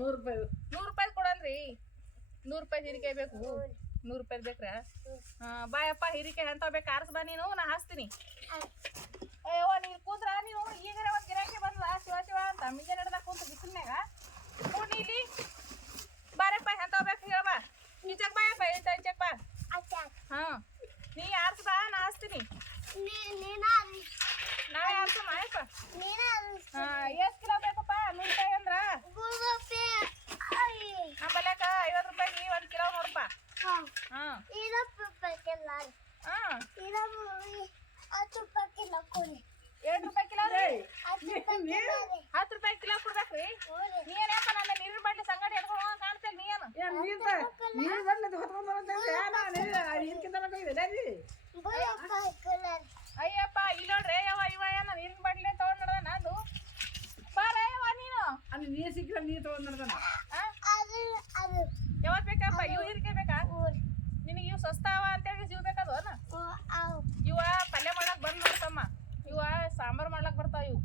ನೂರು ರೂಪಾಯಿ. ನೂರು ರೂಪಾಯಿ. ಕೊಡನ್ರಿ ನೂರು ರೂಪಾಯಿ ಹೀರಿಕಾಯಿ ಬೇಕು. ನೂರು ರೂಪಾಯಿ ಬೇಕ್ರ? ಬಾಯಪ್ಪ ಹಿರಿಕಾಯಿ ಅಂತ ಬೇಕು? ಆರ್ಸ್ ಬಾ ನೀನು ನಾ ಹಾಸ್ತೀನಿ. ಅಯ್ಯೋ ನೀನು ಕೂತ್ರ? ನೀನು ಈಗರ ಒಂದು ಗಿರಾಕಿ ಬಂದ ಶಿವ ಶಿವ ಅಂತ ಮುಂಜಾನೆ ನಡೆದ ಕುಂತ ಬಿಸಿಲ್ನಾಗ ನೋಡಿ ಇಲ್ಲಿ ಬಾರಪ್ಪ ಎಂತ ಬೇಕು ಹೇಳವ ಈಚಕ್ ಬಾಯಪ್ಪ ಈಚ ಈಚಕ್ ಬಾ. ಹಾಂ ನೀ ಆರ್ಸ್ ಬಾ ನಾ ಹಾಸ್ತೀನಿ. ನಾಳೆ ಆರ್ಸಮ್ಮ ಯಪ್ಪ. ಹಾ ಎಷ್ಟು ಕಿಲೋ ಬೇಕಪ್ಪ ನೂರು ರೂಪಾಯಿ ಅಂದ್ರ ನಮ್ಮಲ್ಯಾಕ ಐವತ್ತು ರೂಪಾಯಿಗೆ ಒಂದು ಕಿಲೋ ನೋಡಪ್ಪ ಹಾ ಹಾ ಎರಡು ರೂಪಾಯಿ ಕಿಲೋ ರೀ ಹತ್ತು ರೂಪಾಯಿ ಕಿಲೋ ಕೊಡ್ಬೇಕ್ರಿ ನೀ ಏನಪ್ಪ ನನ್ನ ನೀರಿನ ಬಾಟ್ಲಿ ಸಂಗಡಿ ಎಡ್ಕೊಂಡು ಹೋಗಂಗ್ ಕಾಣ್ತೇನೆ ನೀ ಏನು ಏನ್ ನೀರ್ ತ- ನೀರ್ ಬಂದ್ಲದ್ದು ಹೊತ್ಕೊಂಡ್ ಬರೋದಂದ್ರೆ ಏನ ನೀರ್ ಹಿಂದ್ಕಿಂತ ಹೋಗಿದ್ದೆ ರೀ ಅಯ್ಯಪ್ಪ ಇಲ್ಲಿ ನೋಡ್ರಿ ಯವ್ವ ಇವ ನಾನು ನೀರಿನ ಬಡ್ಲೆ ತಗೊಂಡ್ ನಡ್ದ ನಂದು ಬಾರ ಯವ್ವ ನೀನು ಅಲ್ಲಿ ನೀರ್ ಸಿಕ್ಕಿಲ್ಲ ನೀರ್ ತಗೊಂಡ್ ನಡ್ದಾನ ಆ? ಯಾವತ್ ಬೇಕಪ್ಪ ಇವು ಇರ್ಕೆ ಬೇಕಾ ನಿನಗೆ ಇವು ಸಸ್ತಾವ ಅಂತೇಳಿ ಜೀವ ಬೇಕದು ಅನ ಇವ ಪಲ್ಯ ಮಾಡಕ್ ಬಂದ್ ನೋಡ್ತಮ್ಮ ಇವ ಸಾಂಬಾರ್ ಮಾಡ್ಲಕ್ ಬರ್ತಾವ ಇವು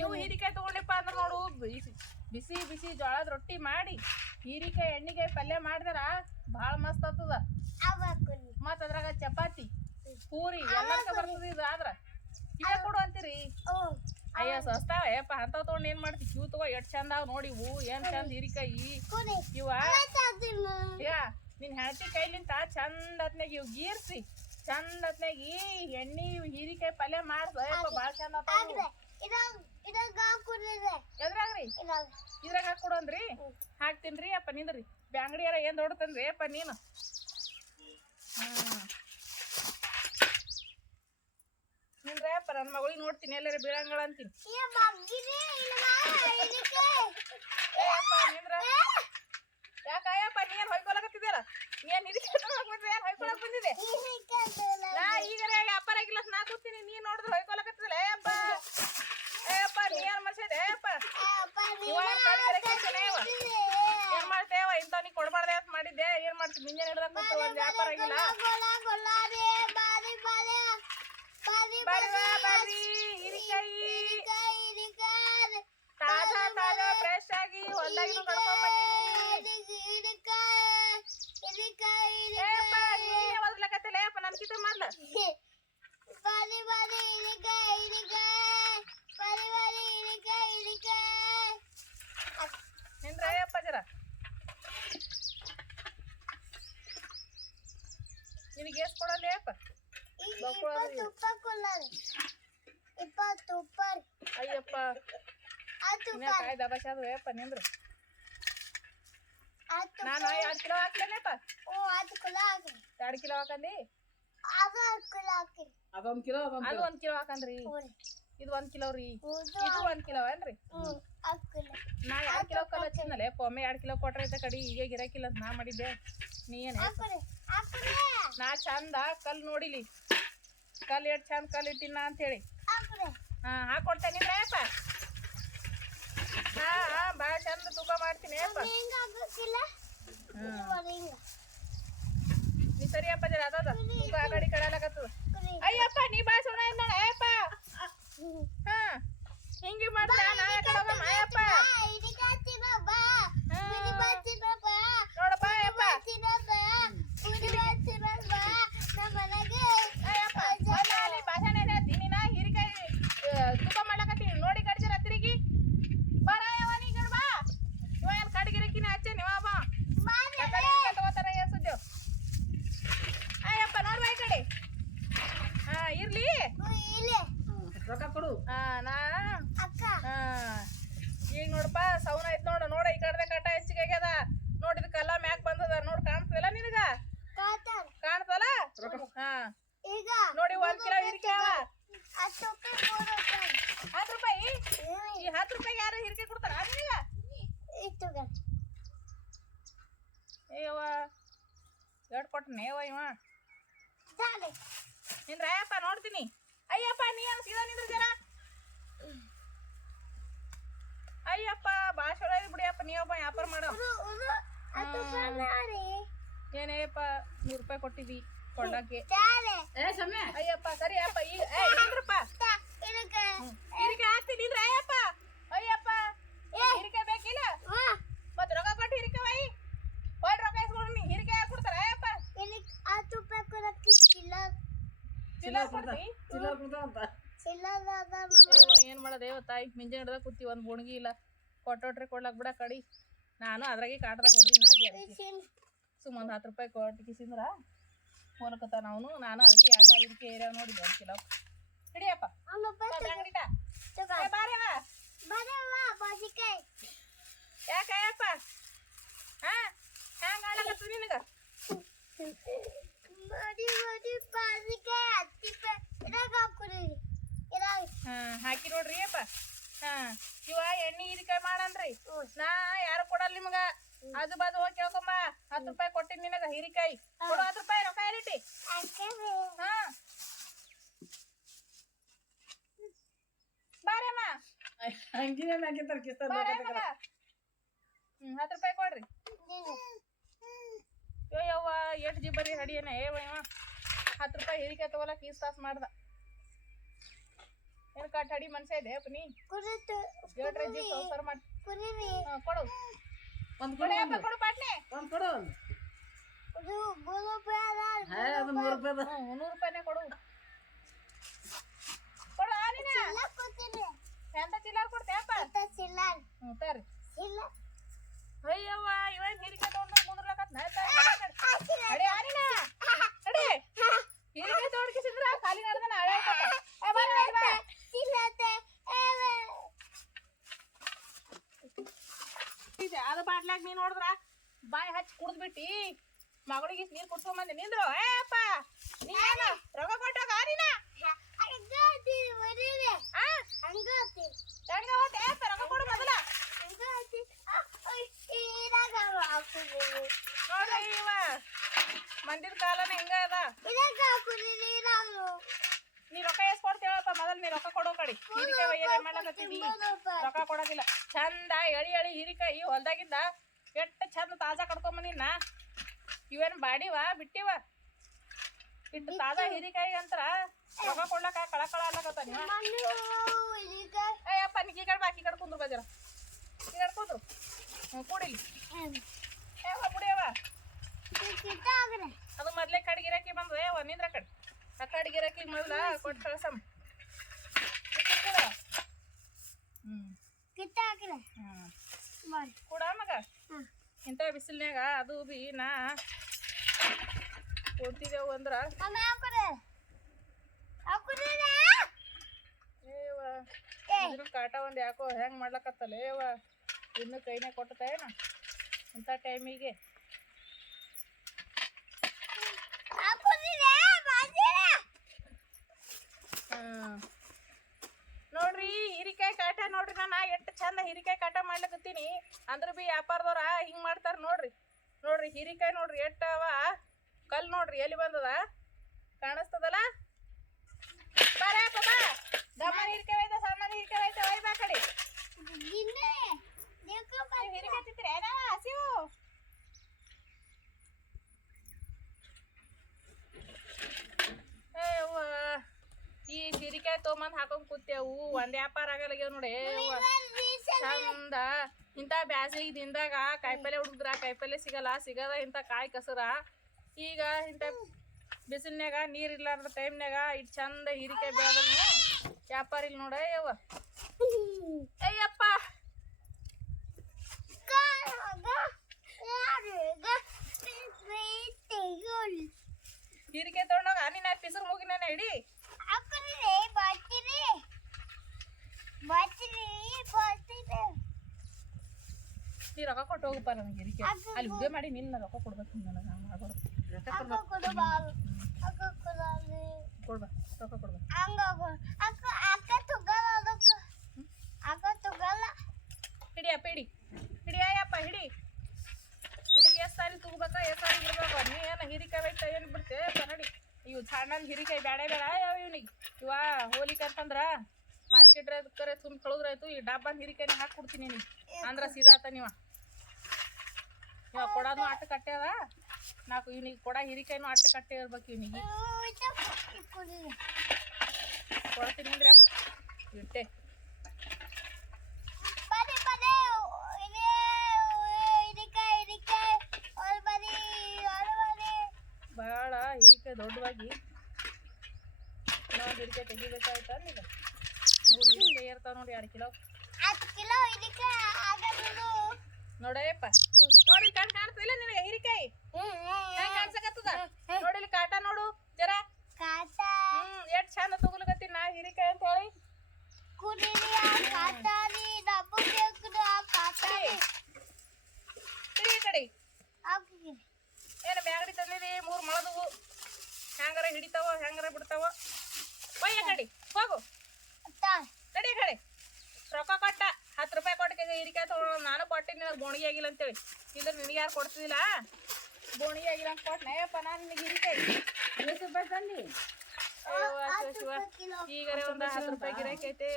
ಇವು ಹೀರಿಕಾಯಿ ತಗೊಂಡಿಪ್ಪ ಅಂದ್ರೆ ನೋಡು ಬಿಸಿ ಬಿಸಿ ಜೋಳದ ರೊಟ್ಟಿ ಮಾಡಿ ಹೀರಿಕಾಯಿ ಎಣ್ಣಿಗೆ ಪಲ್ಯ ಮಾಡಿದ್ರ ಭಾಳ ಮಸ್ತ್ ಆತದ ಮತ್ತ ಅದ್ರಾಗ ಚಪಾತಿ ಪೂರಿ ಎಲ್ಲಕ್ಕ ಬರ್ತದ ಇದು ಆದ್ರ. ಇವೇ ಕೊಡು ಅಂತೀರಿ? ಅಯ್ಯ ಸಸ್ತಾವ ಯಪ್ಪ ಅಂತ ತಗೊಂಡ್ ಏನ್ ಮಾಡ್ತಿ? ಇವು ತಗೋ ಎಷ್ಟ್ ಚಂದ ಅವ್ ನೋಡಿ ಇವು ಏನ್ ಚಂದ ಹೀರಿಕಾಯಿ? ಇವ? ಯಾ ನಿನ್ ಹೆಂಡತಿ ಕೈಲಿಂತ ಚಂದ ಹೊತ್ನಾಗ ಇವ್ ಗೀರ್ಸಿ ಚಂದ ಹತ್ನಾಗಿ ಈ ಎಣ್ಣಿ ಹೀರಿಕಾಯಿ ಪಲ್ಯ ಮಾಡ್ಸ ಯಪ್ಪ ಭಾಳ ಚಂದ ಎದ್ರಾಗ್ರಿ ಇದ್ರಾಗ ಹಾಕಿ ಕೊಡೋನ್ರಿ? ಹಾಕ್ತೀನ್ರಿ ಅಪ್ಪ ನಿಂದ್ರಿ. ಬ್ಯಾಂಗಡಿಯಾರ ಏನ್ ದೊಡ್ತನ್ರಿ ಅಪ್ಪ ನೀನು. ನಿಂದ್ರೆ ಅಪ್ಪ ನನ್ನ ಮಗಳಿಗೆ ನೋಡ್ತೀನಿ ಎಲ್ಲಾರ ಬೀಳಂಗಳ ಅಂತೀನಿ ಏ ಅಪ್ಪ ನಿಂದ್ರ ಯಾಕಯ್ಯಪ್ಪ ನೀ ಏನ್ ಹೊಯ್ಕೊಳಕತ್ತಿದ್ಯಲ್ಲ ನೀ ಏನ್ ಇದಕ್ಕೆ ಬಂದಿದೆ ಏನ್ ಹೊಯ್ಕೊಳಕ್ ಬಂದಿದೆ ನಾ ಈಗ ವ್ಯಾಪಾರ ಆಗಿಲ್ಲ ಅಂತ ನಾ ಕೂತೀನಿ ನೀ ನೋಡಿದ್ರೆ ಹೊಯ್ಕೊಳಕತ್ತಿದಿಲ್ಲ ಏ ಅಪ್ಪ ಏ ಅಪ್ಪ ನೀ ಏನ್ ಮಾಡ್ಸಿದೆ ಏ ಅಪ್ಪ ಏನ್ ಮಾಡ್ತೇವ ಇಂಥ ನೀ ಕೊಡ್ಬಾರ್ದೆ ಅಂತ ಮಾಡಿದ್ದೆ ಏನ್ ಮಾಡ್ತಿ ಮುಂಜಾನೆ ಹಿಡ್ದ ಕೂತು ಒಂದ್ ವ್ಯಾಪಾರ ಆಗಿಲ್ಲ ಬರ್ರಿ ಬಾ, ಬರ್ರಿ ಹಿರಿಕಾಯಿ ತಾಜಾ ತಾಜಾ ಫ್ರೆಶ್ ಆಗಿ ಹೊಲ್ದಾಗಿನೂ ಕಡ್ಕೊಂಡ್ ಬಂದೀನಿ ಏ ಅಪ್ಪ ನೀನೇ ಒದ್ಲಕತ್ತಿಲ್ಲ ಏ ಅಪ್ಪ ನನ್ಕಿತ ಮೊದ್ಲ ಬಾರಿ ಬಾರಿ ಇಳಿಕಾಯಿ ಇಳಿಕಾಯಿ ಬಾರಿ ಬಾರಿ ಇಳಿಕಾಯಿ ಇಳಿಕಾಯಿ ನಿಂದ್ರ ಏ ಅಪ್ಪ ಜರ ನಿನಗೆ ಎಷ್ಟು ಕೊಡಲ್ಲ ಅಪ್ಪ ಅಯ್ಯಪ್ಪ ಇನ್ನ ಕಾಯಿ ನಿಂದ್ರು ನಾನು ಎರಡು ಕಿಲೋ ಹಾಕ್ಲೇನಪ್ಪ ಎರಡು ಹಾಕಂದಿ ಅದು ಕಿಲೋ ಹಾಕಿ ಅದೊಂದ್ ಕಿಲೋ ಅದು ಒಂದ್ ಕಿಲೋ ಹಾಕಂದ್ರಿ ನೋಡಿ ಇದು ಒಂದ್ ಕಿಲೋ ರೀ ಇದು ಒಂದ್ ಕಿಲೋ ನಾ ಎರಡ್ ಕಿಲೋ ಕಲ್ ಹಚ್ಚಿದ್ನಲ್ಲ ಯಪ್ಪ ಒಮ್ಮೆ ಎರಡ್ ಕಿಲೋ ಕೊಟ್ರೆ ಐತೆ ಕಡಿ ಈಗ ಗಿರಾಕಿಲ್ಲ ಅಂತ ನಾ ಮಾಡಿದ್ದೆ ನೀ ಏನು ನಾ ಚಂದ ಕಲ್ ನೋಡಿಲಿ ಕಲ್ ಎಷ್ಟು ಚಂದ ಕಲ್ ಇಟ್ಟಿನ ಅಂತೇಳಿ ಹಾಂ ಹಾ ಹಾಕೊಡ್ತೇನೆ ಅಪ್ಪ ಹಾ ಹಾ ಭಾಳ ಚಂದ ತೂಕ ಮಾಡ್ತೀನಿ ಅಪ್ಪ ನೀ ಸರಿ ಅಪ್ಪ ಜರ ಅದ. ತೂಕ ಆ ಕಡೆ ಕಡಲಾಕತ್ತದ ಕುರಿ ಅಯ್ಯಪ್ಪ ನೀ ಭಾಳ ಸೋಣ ಇದ್ದ ಅಯ್ಯಪ್ಪ ಹಾ ಹಿಂಗೆ ಮಾಡ್ತಾ ನಾ ಯಾಕೆ ಹೋಗಮ್ಮ ಅಯ್ಯಪ್ಪ ಇದಕ್ಕೆ ಹತ್ತಿರ ಬಾ ಹಾ. ಕುರಿ ಬರ್ತಿರ ಬಾ ನೋಡಪ್ಪ ಅಯ್ಯಪ್ಪ ಬರ್ತಿರ ಬಾ ಕುರಿ ಬರ್ತಿರ ಬಾ ನಮ್ಮ ಮನೆಗೆ ಅಯ್ಯಪ್ಪ ಮೊದ್ಲ ಅಲ್ಲಿ ಭಾಷಣ ಏನ್ ಹೇಳ್ತಿ ನೀನ ಹೀರಿಕಾಯಿ ಆ, ತೂಕ ಮಾಡ್ಲಕತ್ತೀನಿ ನೋಡಿ ಕಡ್ಜರ ತಿರುಗಿ ಬರ ಯಾವ ನೀ ಗಿಡ ಬಾ ಇವ ಏನ್ ಕಡ್ಗಿರಕಿನ ಹಚ್ಚೆ ನೀವ ಬಾ ಆ ಕಡೆ ಹಿಡ್ಕೊಂಡ್ ತಗೋತಾರ ಏನ್ಸುದ್ಯೋ ಅಯ್ಯಪ್ಪ ನೋಡ್ಬಾ ಈ ಕಡೆ ಹಾ ಇರ್ಲಿ ಕುರಿ ಇಲ್ಲೇ ರೊಕ್ಕ ಕೊಡು ಹಾ ನಾ ಅಕ್ಕ ಹಾ ಈಗ ನೋಡಪ್ಪ ಸೌನ ಐತ್ ನೋಡು ನೋಡ ಈ ಕಡೆ ಕಟ ಹೆಚ್ಚಿಗೆ ಆಗ್ಯದ ನೋಡಿದ ಕಲ್ಲ ಮ್ಯಾಕ್ ಬಂದದ ನೋಡ್ ಕಾಣ್ತದಲ್ಲ ನಿನಗ ಕಾತಾರ ಕಾಣ್ತಲ್ಲ ಹಾ ಈಗ ನೋಡಿ ಒಂದ್ ಕಿಲೋ ಹಿರಿಕೆ ಅವ ಹತ್ತು ರೂಪಾಯಿ ಮೂರು ರೂಪಾಯಿ ಹತ್ತು ರೂಪಾಯಿ ಈ ಹತ್ತು ರೂಪಾಯಿ ಯಾರು ಹಿರಿಕೆ ಕೊಡ್ತಾರ? ನಿನಗ ಏಯವ್ವ ಎರಡು ಕೊಟ್ಟನೆ ಅಯ್ಯವ ಇವ. ನಿನ್ ನಿಂದ್ರ ಅಯ್ಯಪ್ಪ ನೋಡ್ತೀನಿ. ಅಯ್ಯಪ್ಪ ನೀ ಏನು ಸೀದಾ ನಿಂದ್ರ ಜರ ಅಯ್ಯಪ್ಪ ಭಾಳ ಚಲೋ ಇದೆ ಬಿಡಿಯಪ್ಪ ನೀವಪ್ಪ ವ್ಯಾಪಾರ ಮಾಡೋ. ಏನೇಯಪ್ಪ ನೂರು. ರೂಪಾಯಿ ಕೊಟ್ಟಿದ್ದಿ ಸಮಯ. ಅಯ್ಯಪ್ಪ ಸರಿ ಅಪ್ಪ ಈಗ ಏ ನಿಂದ್ರಪ್ಪ ಇದಕ್ಕೆ ಹಿರಿಕೆ ಹಾಕ್ತೀನಿ ನಿಂದ್ರ ಅಯ್ಯಪ್ಪ ಹಿರಿಕೆ ಬೇಕಿಲ್ಲ ಹಾ ಮತ್ತೆ ರೊಕ್ಕ ಕೊಟ್ಟು ಹಿರಿಕೆ ಬೈ ಹೊಳ್ ರೊಕ್ಕ ಇಸ್ಕೊಂಡು ನೀ ಹಿರಿಕೆ ಯಾಕೆ ಕೊಡ್ತಾರ ಅಯ್ಯಪ್ಪ ಇದಕ್ಕೆ ಹತ್ತು ರೂಪಾಯಿ ಕೊಡಕ್ಕೆ ಚಿಲ್ಲರ್ ಚಿಲ್ಲರ್ ಕೊಡ್ತಿ ಚಿಲ್ಲರ್ ಕೊಡ್ತಾವಂತ ಚಿಲ್ಲರ್ ಅದ ನಮ್ಮ ಏವ್ವ, ಏನ್ ಮಾಡೋದು ಏವ ತಾಯಿ ಮಿಂಜೆ ಹಿಡ್ದಾಗ ಕೂತಿ ಒಂದ್ ಬೋಣಿಗೆ ಇಲ್ಲ. ಕೊಟ್ಟೊಟ್ರೆ ಕೊಡ್ಲಾಕ್ ಬಿಡ ಕಡಿ. ನಾನು ಅದ್ರಾಗೆ ಕಾಟದಾಗ ಹೊಡ್ದಿನಿ ನಾದಿ ಅದಕ್ಕೆ ಸುಮ್ಮ ಒಂದ್ ಹತ್ತು ರೂಪಾಯಿ ಕೊಟ್ಟು ಕಿಸಿಂದ್ರ ಹೋಲಕತ್ತ ನಾವು ನಾನು ಅದಕ್ಕೆ ಅಡ್ಡ ಇದಕ್ಕೆ ಏರಿಯಾ ನೋಡಿದ್ವಿ ಒಂದ್ ಕಿಲೋ. ಹಿಡಿಯಪ್ಪ. ಯಾಕ ಅಯ್ಯಪ್ಪ? ಹಾ? ಹ್ಯಾಂಗ ನಿನಗ? ಹಾಕಿ ನೋಡ್ರಿ ಅಪ್ಪ. ಹಾ ಇವ ಎಣ್ಣೆ ಹೀರಿಕಾಯಿ ಮಾಡನ್ರಿ. ನಾ ಯಾರು ಕೊಡಲ್ಲ ನಿಮಗ? ಅದು ಬಾದು ಹೋಗಿ ಕೇಳ್ಕೊಂಬ. ಹತ್ತು ರೂಪಾಯಿ ಕೊಟ್ಟಿನಿ ನಿನಗ ಹೀರಿಕಾಯಿ. ಕೊಡು ಹತ್ತು ರೂಪಾಯಿ ರೊಕ್ಕ ಇರಿಟಿ ಹಾ. ಬಾರಮ್ಮ ಹಂಗಿನ ಹ್ಮ್ ಹತ್ತು ರೂಪಾಯಿ ಕೊಡ್ರಿ. ಯೋ ಯವ್ವ ಎಷ್ಟು ಜಿಬ್ಬರಿ ಹಡಿಯನ ಏವ ಇವ ಹತ್ತು ರೂಪಾಯಿ ಹಿರಿಕಾಯಿ ತಗೊಳಕ್ ಈಸ್ ತಾಸ್ ಮಾಡ್ದ. ಏನ್ ಕಟ್ ಹಡಿ ಮನ್ಸ ಇದೆ ಅಪ್ಪ ನೀ ಕುರಿತು ಏಟ್ರ ಜಿ ಸರ್ ಮಾಡಿ ಕುರಿರಿ. ಹಾ, ಕೊಡು. ಒಂದ್ ಕೊಡು ಕೊಡು ಯಪ್ಪ ಒಂದು. ಕೊಡು ಪಾಟ್ನೆ. ಒಂದ್ ಕೊಡು ಒಂದು. ಅದು ಮೂರು ರೂಪಾಯಿ ಅದ ಹೇ ಅದು ಮೂರು ರೂಪಾಯಿ ಅದ. ಹ್ಞೂ ನೂರು ರೂಪಾಯಿನೇ ಕೊಡು. ಕೊಡು ಆ ನೀನ. ಇಲ್ಲ ಕೊಡ್ತೀನಿ ಎಂತ ಚಿಲ್ಲರ್ ಕೊಡ್ತೇಯಪ್ಪ ಇಂಥ ಚಿಲ್ಲರ್? ಹ್ಞೂ ತರ್ರಿ. ಇಲ್ಲ. ಅಯ್ಯವ್ವ ಇವನ್ ಹಿರಿಕೆ ತಗೊಂಡು ಕುಂದ್ರಲಕತ್ ಅಡಿ ಅದು ಬಾಟ್ಲಾಗ ನೀ ನೋಡಿದ್ರ? ಬಾಯಿ ಹಚ್ಚಿ ಕುಡ್ದ್ಬಿಟ್ಟಿ. ಮಗಳಿಗೆ ನೀರ್ ಕುಡ್ಸ್ಕೊಂಬಂದೆ ನಿಂದ್ರು. ಏಪ್ಪ ನೀ ಏನು? ರೊಕ್ಕ ಕೊಟ್ಟಾಗ ಆನಿನ ಹಂಗತಿ ಬರೀರಿ ಆ ಹಂಗತಿ ಹೆಂಗ ಹೋತೆ ಏಪ್ಪ ರೊಕ್ಕ ಕೊಡು ಮೊದಲ ಹಂಗತಿ ಇದಾಗ ಹಾಕುದಿರಿ ನೋಡ್ರಿ ಇವ ಮಂದಿರ ಕಾಲನ ಹಿಂಗ ಅದ ಇದಾಗ ಹಾಕುದಿರಿ ಇದಾಗ ನೀ ರೊಕ್ಕ ಎಷ್ಟ್ ಕೊಡ್ತೇವಪ್ಪ ಮೊದಲ್ ನೀ ರೊಕ್ಕ ಕೊಡೋ ಕಡಿ ಹಿರಿಕಾಯಿ ಒಯ್ಯದೆ ಮಾಡ್ಲಕತ್ತಿದಿ ರೊಕ್ಕ ಕೊಡೋದಿಲ್ಲ ಚಂದ ಎಳಿ ಎಳಿ ಹಿರಿಕಾಯಿ ಹೊಲ್ದಾಗಿಂದ ಕೆಟ್ಟ ಚಂದ ತಾಜಾ ಕಡ್ಕೊಂಬಂದಿನ ಇವೇನು ಬಾಡಿವ ಬಿಟ್ಟಿವ? ಇಟ್ಟು ತಾಜಾ ಹಿರಿಕಾಯಿ ಅಂತರ ರೊಕ್ಕ ಕೊಡ್ಲಕ್ಕ ಕಳ ಕಳ ಅಲ್ಲಕತ್ತ ನೀವ ಅಯ್ಯಪ್ಪ ನೀ ಈ ಕಡೆ ಬಾಕಿ ಕಡೆ ಕುಂದ್ರು ಬಜರ ಈ ಕಡೆ ಕುಂದ್ರು. ಹ್ಞೂ ಕುಡಿಲಿ. ಏವ ಕಿತ್ತಾಗ್ರೆ ಅದು ಮೊದ್ಲೇ ಕಡ್ಗಿರಾಕಿ ಬಂದ್ರೆ ಒಂದಿಂದ್ರ ಕಡೆ. ಆ ಕಡ್ಗಿರಾಕಿ ಮೊದಲ ಕೊಟ್ಟು ಕಳ್ಸಮ್ಮ. ಹ್ಞೂ ಕೂಡ ಮಗ. ಇಂಥ ಬಿಸಿಲ್ನ್ಯಾಗ ಅದು ಬಿ ನಾ ಓದ್ತಿದ್ದೇವು ಅಂದ್ರ. ಕಾಟ ಒಂದ್ ಯಾಕೋ ಹೆಂಗ್ ಮಾಡ್ಲಕತ್ತಲ್ಲ ಏವ ಇನ್ನು ಕೈನೇ ಕೊಟ್ಟತೇನ ಇಂಥ ಟೈಮಿಗೆ ಹಾಕುದಿರ ಬಾಜಿರ ಹ್ಮ್ ನೋಡ್ರಿ ಹಿರಿಕಾಯಿ ಕಾಟ ನೋಡ್ರಿ ನಾನು ಎಷ್ಟು ಚಂದ ಹಿರಿಕಾಯಿ ಕಾಟ ಮಾಡ್ಲಕತ್ತೀನಿ ಅಂದ್ರ ಬಿ ವ್ಯಾಪಾರದವ್ರ ಹಿಂಗ್ ಮಾಡ್ತಾರ ನೋಡ್ರಿ. ನೋಡ್ರಿ ಹಿರಿಕಾಯಿ ನೋಡ್ರಿ ಎಟ್ಟವ ಕಲ್ ನೋಡ್ರಿ ಎಲ್ಲಿ ಬಂದದ? ಕಾಣಿಸ್ತದಲ್ಲ? ಬರೇ ಅಪ್ಪ ಬಾ. ದಮ್ಮ ಹಿರಿಕೆ ಒಯ್ದ ಸಣ್ಣ ಹೀರಿಕಾಯಿ ಒಯ್ದ ಕಡೆ. ಗಿನ್ನೆ ದೇವ್ಕೊ ನೀವ್ ಹಿರಿಕೆ ಹಸಿವು. ಅವ್ವ, ಈ ಹಿರಿಕಾಯಿ ತೊಗೊಂಬಂದ್ ಹಾಕೊಂಡ್ ಕೂತೇವು ಒಂದ್ ವ್ಯಾಪಾರ ಆಗಲ್ಲ ನೋಡಿ. ಚಂದ. ಇಂಥ ಬ್ಯಾಸಿಗೆ ದಿನದಾಗ ಕಾಯಿಪಲ್ಲೆ ಹುಡುಗ್ರ, ಕಾಯಿಪಲ್ಲೆ ಸಿಗಲ್ಲ, ಸಿಗದ ಇಂಥ ಕಾಯಿ ಕಸರ. ಈಗ ಇಂಥ ಬಿಸಿಲ್ನ್ಯಾಗ ನೀರು ಇಲ್ಲಾರ್ದ ಟೈಮ್ನಾಗ ಇಟ್ ಚಂದ ಹೀರಿಕಾಯಿ ಬೆಳೆದ್ರು ವ್ಯಾಪಾರ ಇಲ್ಲಿ ನೋಡ ಯವ್ವ ಅಯ್ಯಪ್ಪ ಹಿರಿಕಾಯಿ ತೊಗೊಂಡೋಗ ನೀನ್ ಪಿಸರ್ ಮುಗಿನ ಹಿಡಿ ನೀ ಹೋಗಪ್ಪ ನನಗೆ ಹಿರಿಕಾಯಿ ಅಲ್ಲಿ ಉದ್ಯೋಗ ಮಾಡಿ ನಿನ್ನ ರೊಕ್ಕ ಕೊಡ್ಬೇಕು ನನಗೆ ಹಂಗೆ ಮಾಡ್ಬಾರ್ದು ರೊಕ್ಕ ಕೊಡ್ಬೇಕು. ಕೊಡ್ಬಾ ರೊಕ್ಕ ಕೊಡ್ಬಾ. ಹಿಡಿ ಅಪ್ಪ ಹಿಡಿ. ಹಿಡಿ. ನಿನಗೆ ಎಷ್ಟು ಸಾರಿ ತಗೋಬೇಕ ಎಷ್ಟು ಸಾರಿ ಬಿಡ್ಬೇಕು ನೀ ಏನು ಹಿರಿಕಾಯಿ ಬೈತ ಏನು ಬಿಡ್ತೆ? ಕನ್ನಡಿ ಇವು ಸಣ್ಣ ಹಿರಿಕಾಯಿ ಬೇಡ. ಬೇಡ ಯಾವ ಇವನಿಗೆ. ಇವ ಹೋಲಿಕೆ ಅಂತಂದ್ರ ಮಾರ್ಕೆಟ್ ಕರೆ ತುಂಬ ಕಳುದ್ರಾಯ್ತು. ಈ ಡಬ್ಬನ್ ಹಿರಿಕಾಯಿ ಹಾಕಿ ಕೊಡ್ತೀನಿ ನೀನು. ಅಂದ್ರ ಸೀದಾ ಆತ ನೀವ. ಇವ ಕೊಡೋದು ಅಟ್ಟ ಕಟ್ಟ್ಯದ ನಾಲ್ಕು ಇವ್ನಿಗೆ ಕೊಡ ಹಿರಿಕಾಯಿನೂ ಅಟ್ಟ ಕಟ್ಟೆ ಇರ್ಬೇಕು ಇವನಿಗೆ. ಕೊಡ್ತೀನಿ ಅಂದ್ರೆ ಇಟ್ಟೆ. ಭಾಳ ಹಿರಿಕಾಯಿ ದೊಡ್ಡವಾಗಿ. ಇನ್ನೊಂದು ಹಿರಿಕಾಯಿ ತೆಗಿಬೇಕಾಯ್ತು ಅಂದ್ರೆ ಮೂರು ಹಿರಿಕಾಯಿ ಇರ್ತಾವ ನೋಡಿ ಎರಡು ಕಿಲೋ. ಕಿಲೋ ನೋಡಯ್ಯಪ್ಪ. ನೋಡಿ ಕಣ್ ಕಾಣ್ತಿಲ್ಲ ನಿನಗೆ ಹಿರಿಕಾಯಿ ಹೆಂಗ್ ಕಾಣ್ಸಕತ್ತದ? ನೋಡಿಲಿ ಕಾಟ ನೋಡು ಜರ. ಕಾಟ? ಹ್ಮ್ ಎಷ್ಟ್ ಚಂದ ತಗೊಲಕತ್ತೀನಿ ನಾ ಹಿರಿಕಾಯಿ ಅಂತ ಹೇಳಿ. ಕುಡಿರಿ ಆ ಕಾಟಾರಿ ಡಬ್ಬು ಬೇಕು ಆ ಕಾಟಾರಿ ಹಿಡಿ ಈ ಕಡೆ. ಏನು ಬ್ಯಾಗಡಿ ತಂದಿದಿ? ಮೂರು ಮೊಳದವು. ಹೆಂಗಾರ ಹಿಡಿತಾವ ಹೆಂಗಾರ ಬಿಡ್ತಾವ? ಒಯ್ಯ ಕಡೆ ಹೋಗು. ನಡಿ ಕಡೆ. ರೊಕ್ಕ ಕೊಟ್ಟ ಕೊಟ್ಟು ಹಿರಿಕಾಯಿ ತಗೊಂಡು ನಾನು ಕೊಟ್ಟಿನಿ ನನಗೆ ಬೋಣಿಗೆ ಆಗಿಲ್ಲ ಅಂತೇಳಿ. ಇಲ್ಲ ನಿನಗೆ ಯಾರು ಕೊಡ್ತಿದಿಲ್ಲ ಬೋಣಿಗೆ ಆಗಿಲ್ಲ ಅಂತ ಕೊಟ್ಟನೆ ನಾನು ನಿನಗೆ ಹಿರಿಕಾಯಿ ಎಷ್ಟು ರೂಪಾಯಿ ತಂದಿ ಈಗ ಒಂದು ಹತ್ತು ರೂಪಾಯಿ ಗಿರಾಕಿ ಐತೆ.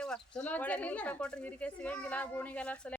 ಒಳ್ಳೆ? ಕೊಟ್ರೆ ಹಿರಿಕಾಯಿ ಸಿಗಂಗಿಲ್ಲ. ಗೋಣಿಗೆಲ್ಲ ಸಲ